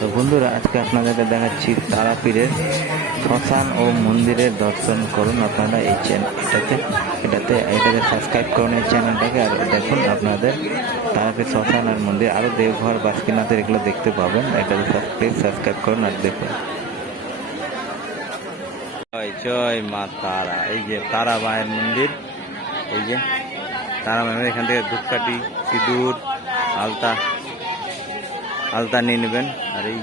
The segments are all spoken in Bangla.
তো বন্ধুরা, আজকে আপনাদেরকে দেখাচ্ছি তারাপীরের শ্মশান ও মন্দিরের দর্শন করুন আপনারা এই এটাতে সাবস্ক্রাইব করুন এই চ্যানেলটাকে। আর দেখুন আপনাদের তারাপীর শ্মশান আর মন্দির, আরও দেওঘর বাসুকিনাথের এগুলো দেখতে পাবেন। এটাতে প্লিজ সাবস্ক্রাইব করুন আর দেখুন। জয় জয় মা তারা। এই যে তারা মায়ের মন্দির, এই যে তারা মায়ের, এখান থেকে ধূপকাঠি, সিঁদুর, আলতা আলতা নিয়ে নেবেন। আর এই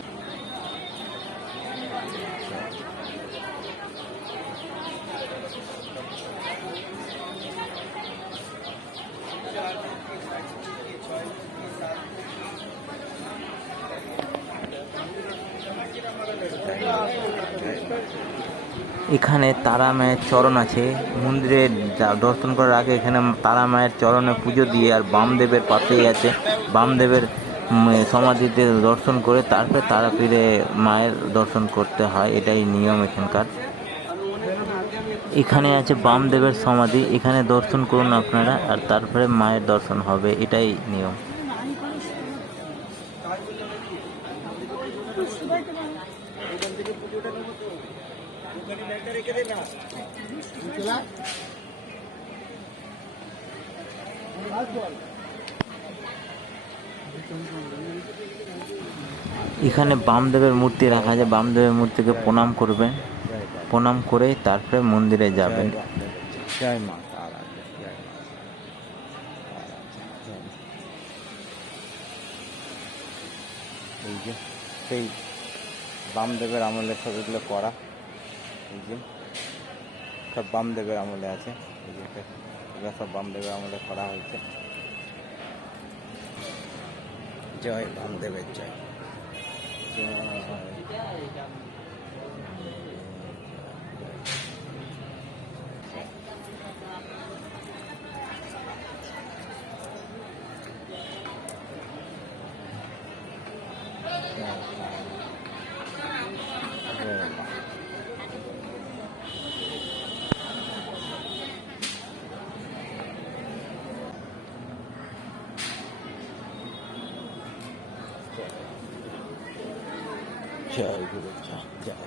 এখানে তারা মায়ের চরণ আছে। মন্দিরে দর্শন করার আগে এখানে তারা মায়ের চরণে পুজো দিয়ে, আর বামদেবের পাশেই আছে বামদেবের সমাধিতে দর্শন করে তারপরে তারাপীরে মায়ের দর্শন করতে হয়, এটাই নিয়ম এখানকার। এখানে আছে বামদেবের সমাধি, এখানে দর্শন করুন আপনারা, আর তারপরে মায়ের দর্শন হবে, এটাই নিয়ম। এখানে বামদেবের মূর্তি রাখা আছে, বামদেবের মূর্তিকে প্রণাম করবেন, প্রণাম করে তারপরে মন্দিরে যাবেন। জয় মা তারা। এই যে সেই বামদেবের আমলে সব এগুলো করা, এই যে সব বামদেবের আমলে আছে, এই যে এগুলো সব বামদেবের আমলে করা হয়েছে। জয় বামদেবের জয়। জয় গুরু জয় জয়।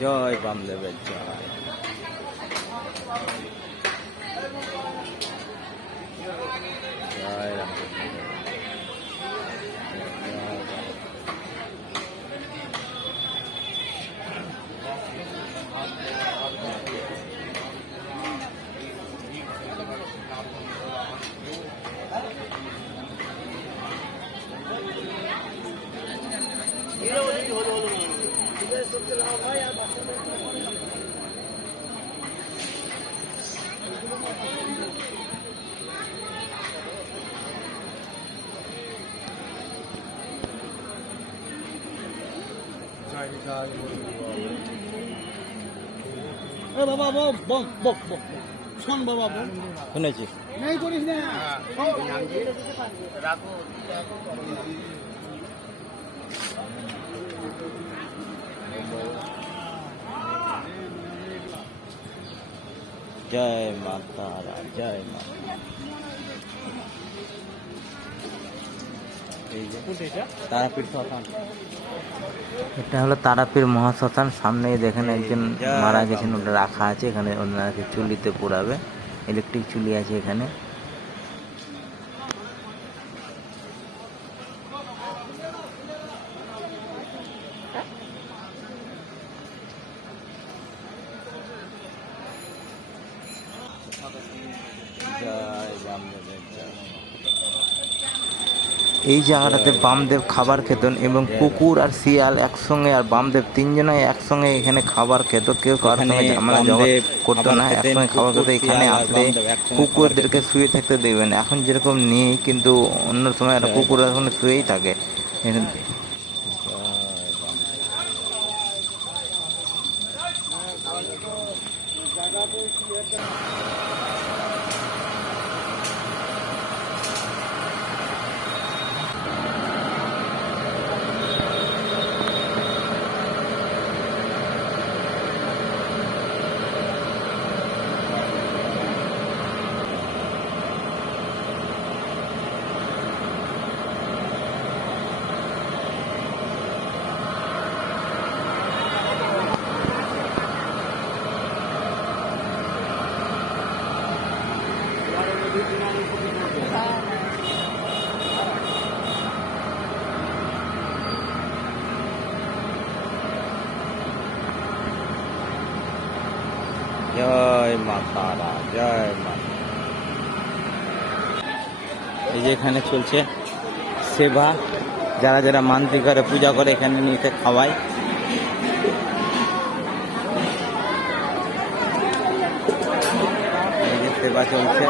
জয় বামদেবের জয়। জয় রাম। বাবা বক বক বক বক শোন বাবা বক, শুনেছি। নেই করিস না। জয় মা তারা, জয় মা। তারাপীর শ্মশান, এটা হলো তারাপীর মহাশ্মশান। সামনেই দেখেন একজন মারা গেছেন, ওটা রাখা আছে এখানে, ওনাকে চুলিতে পোড়াবে, ইলেকট্রিক চুলি আছে এখানে। জয় বামদেবের জয়। এই জায়গাটাতে বামদেব খাবার খেতেন এবং কুকুর আর শিয়াল একসঙ্গে আর বামদেব তিনজনাই একসঙ্গে এখানে খাবার খেত, কেউ কারোর সঙ্গে ঝামেলা ঝগড়া করতো না, একসঙ্গে খাবার খেত। এখানে আসলে কুকুরদেরকে শুয়ে থাকতে দেখবেন, এখন যেরকম নেই, কিন্তু অন্য সময় একটা কুকুর এখন শুয়েই থাকে এখানে। জয় মা তারা, জয় মা। এই যে এখানে চলছে সেবা, যারা যারা মানতি করে পূজা করে এখানে নিতে খাওয়ায়। এই যে সেবা চলছে।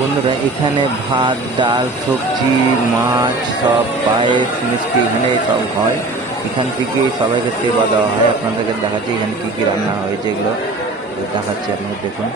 বন্ধুরা, এখানে ভাত, ডাল, সবজি, মাছ, সব পায়েস, মিষ্টি এখানে সব হয়। এখান থেকে সবাইকে সেবা দেওয়া হয়। আপনাদেরকে দেখাচ্ছি এখানে কী কী রান্না হয়েছে, এগুলো দেখাচ্ছি, আপনারা দেখুন।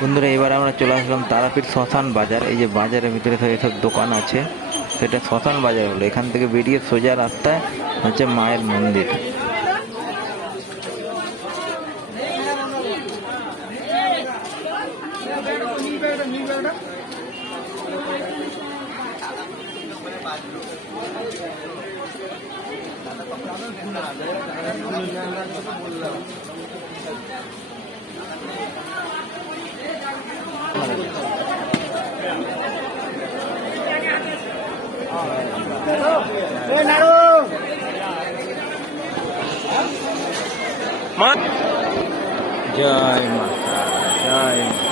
বন্ধুরা, এবার আমরা চলে আসলাম তারাপীঠ শ্মশান বাজার। এই যে বাজারের ভিতরে সব দোকান আছে, সেটা শ্মশান বাজার হলো। এখান থেকে বেরিয়ে সোজা রাস্তায় হচ্ছে মায়ের মন্দির। জয় মাতা, জয় মা।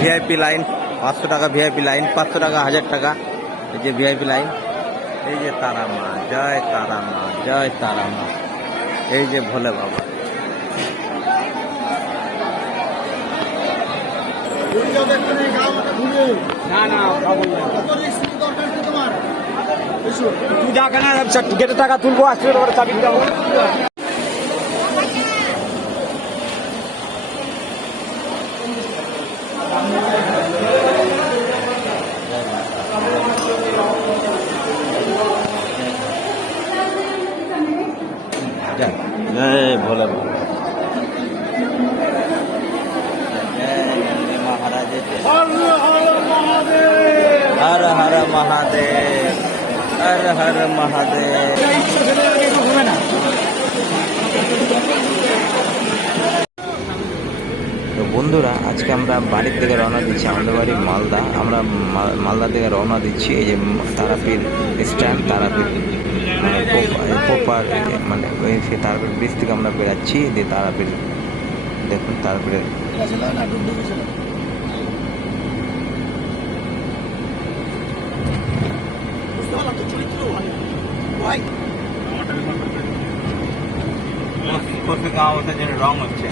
ভিআইপি লাইন 500 টাকা, ভিআইপি লাইন 500 টাকা, 1000 টাকা। এই যে ভিআইপি লাইন। এই যে তারা মা, জয় তারা মা, জয় তারা মা। এই যে ভোলে বাবা। না না তুই যা কেন গেটের টাকা তুলবো আসলে তোমার চাবি দেবো जय भोले बाबा महाराज हर हर महादेव हर हर महादेव তো বন্ধুরা আজকে আমরা বাড়ির থেকে রওনা দিচ্ছি আমাদের বাড়ি মালদা আমরা মালদা থেকে রওনা দিচ্ছি এই যে তারাপীঠ স্ট্যান্ড তারাপীঠ মানে পোপার মানে ওই সে তারাপীঠ ব্রিজ থেকে আমরা বেরাচ্ছি দিয়ে তারাপীঠ দেখুন তারাপীঠের গাঁও রং হচ্ছে